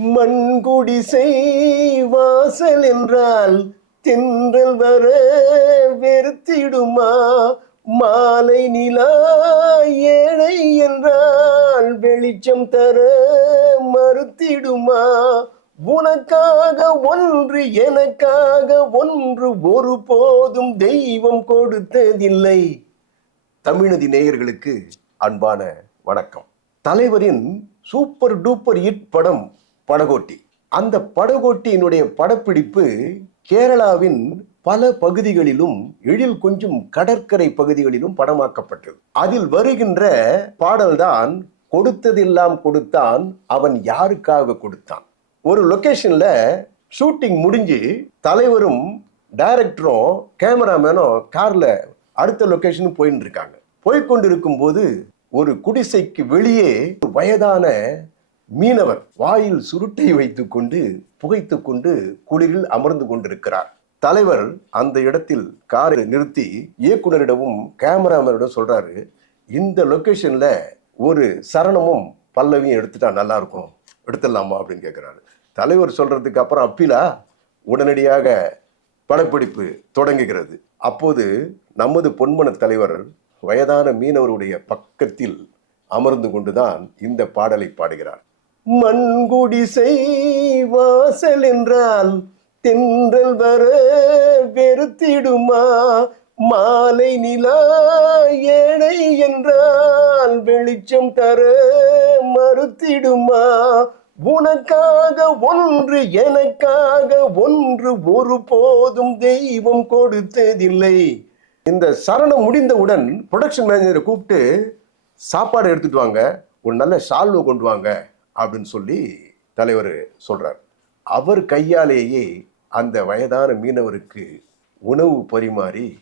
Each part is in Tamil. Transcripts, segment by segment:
மண்குடிசை வாசல் என்றால் தென்றல் வர வெறுத்திடுமா? மாலை நிலா ஏழை என்றால் வெளிச்சம் தர மறுத்திடுமா? உனக்காக ஒன்று எனக்காக ஒன்று ஒருபோதும் தெய்வம் கொடுத்ததில்லை. தமிழதி நேயர்களுக்கு அன்பான வணக்கம். தலைவரின் சூப்பர் டூப்பர் ஹிட் படம் படகோட்டி. அந்த படகோட்டியினுடைய படப்பிடிப்பு கேரளாவின் பல பகுதிகளிலும் எழில் கொஞ்சம் கடற்கரை பகுதிகளிலும் படமாக்கப்பட்டது. அதில் வருகின்ற பாடல்தான் கொடுத்ததெல்லாம் கொடுத்தான் அவன் யாருக்காக கொடுத்தான். ஒரு லொக்கேஷனில் ஷூட்டிங் முடிஞ்சு தலைவரும் டைரக்டரும் கேமராமேனும் கார்ல அடுத்த லொகேஷன் போயின்னு இருக்காங்க போய்கொண்டிருக்கும் போது ஒரு குடிசைக்கு வெளியே ஒரு வயதான மீனவர் வாயில் சுருட்டை வைத்துக்கொண்டு புகைத்துக்கொண்டு குளிரில் அமர்ந்து கொண்டிருக்கிறார். தலைவர் அந்த இடத்தில் காரை நிறுத்தி இயக்குனரிடமும் கேமராமேனிடம் சொல்றாரு இந்த லொக்கேஷன்ல ஒரு சரணமும் பல்லவியும் எடுத்துட்டா நல்லா இருக்கும். எடுத்துடலாமா? அப்படின்னு கேட்குறாரு தலைவர் சொல்றதுக்கு அப்புறம் அப்பீலா உடனடியாக படப்பிடிப்பு தொடங்குகிறது. அப்போது நமது பொன்மன தலைவர் வயதான மீனவருடைய பக்கத்தில் அமர்ந்து கொண்டுதான் இந்த பாடலை பாடுகிறார். மண்குடிசை வாசல் என்றால் தென்றல் வர வெறுத்திடுமா? மாலை நிலா ஏழை என்றால் வெளிச்சம் தர மறுத்திடுமா? உனக்காக ஒன்று எனக்காக ஒன்று ஒரு போதும் தெய்வம் கொடுத்ததில்லை. இந்த சரணம் முடிந்தவுடன் ப்ரொடக்ஷன் மேனேஜரை கூப்பிட்டு சாப்பாடு எடுத்துட்டு வாங்க. ஒரு நல்ல சால்வை கொண்டு வாங்க. அப்படின்னு சொல்லி தலைவர் சொல்கிறார் அவர் கையாலேயே அந்த வயதான மீனவருக்கு உணவு பரிமாறி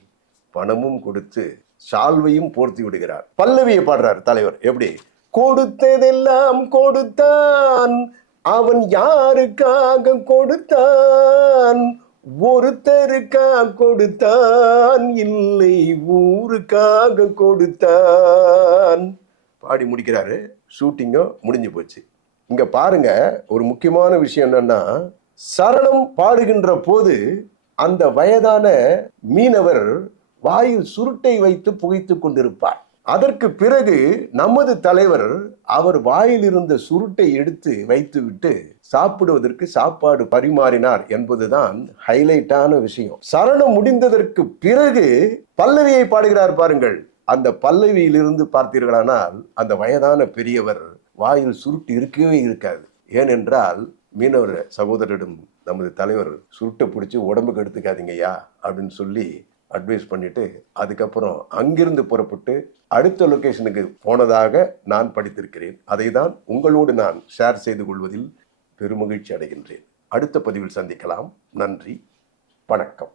பணமும் கொடுத்து சால்வையும் போர்த்தி விடுகிறார். பல்லவியை பாடுறார் தலைவர். எப்படி? கொடுத்ததெல்லாம் கொடுத்தான். அவன் யாருக்காக கொடுத்தான்? ஒருத்தருக்காக கொடுத்தான். இல்லை ஊருக்காக கொடுத்தான். பாடி முடிக்கிறாரு. ஷூட்டிங்கும் முடிஞ்சு போச்சு. இங்க பாருங்க ஒரு முக்கியமான விஷயம் என்னன்னா சரணம் பாடுகின்ற போது அந்த வயதான மீனவர் வாயில் சுருட்டை வைத்து புகைத்து கொண்டிருப்பார். அதற்கு பிறகு நமது தலைவர் அவர் வாயில் இருந்த சுருட்டை எடுத்து வைத்துவிட்டு சாப்பிடுவதற்கு சாப்பாடு பரிமாறினார் என்பதுதான் ஹைலைட்டான விஷயம். சரணம் முடிந்ததற்கு பிறகு பல்லவியை பாடுகிறார் பாருங்கள். அந்த பல்லவியிலிருந்து பார்த்தீர்களானால் அந்த வயதான பெரியவர் வாயில் சுருட்டு இருக்கவே இருக்காது. ஏனென்றால் மீனவர் சகோதரரிடம் நமது தலைவர் சுருட்டை பிடிச்சி உடம்புக்கு எடுத்துக்காதீங்கய்யா அப்படின்னு சொல்லி அட்வைஸ் பண்ணிட்டு அதுக்கப்புறம் அங்கிருந்து புறப்பட்டு அடுத்த லொக்கேஷனுக்கு போனதாக நான் படித்திருக்கிறேன். அதை தான் உங்களோடு நான் ஷேர் செய்து கொள்வதில் பெருமகிழ்ச்சி அடைகின்றேன். அடுத்த பதிவில் சந்திக்கலாம். நன்றி. வணக்கம்.